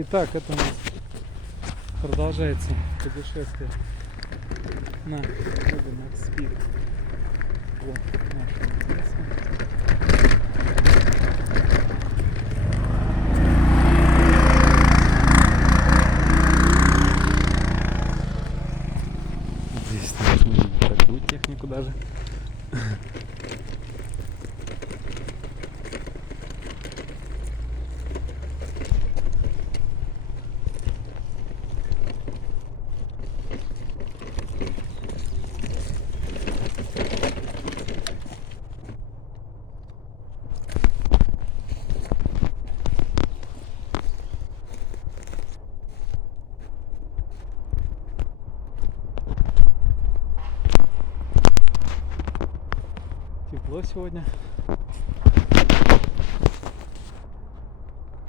Итак, это у нас продолжается путешествие на Max Spirit по нашему лесу. Здесь можно видеть такую технику даже. Тепло сегодня.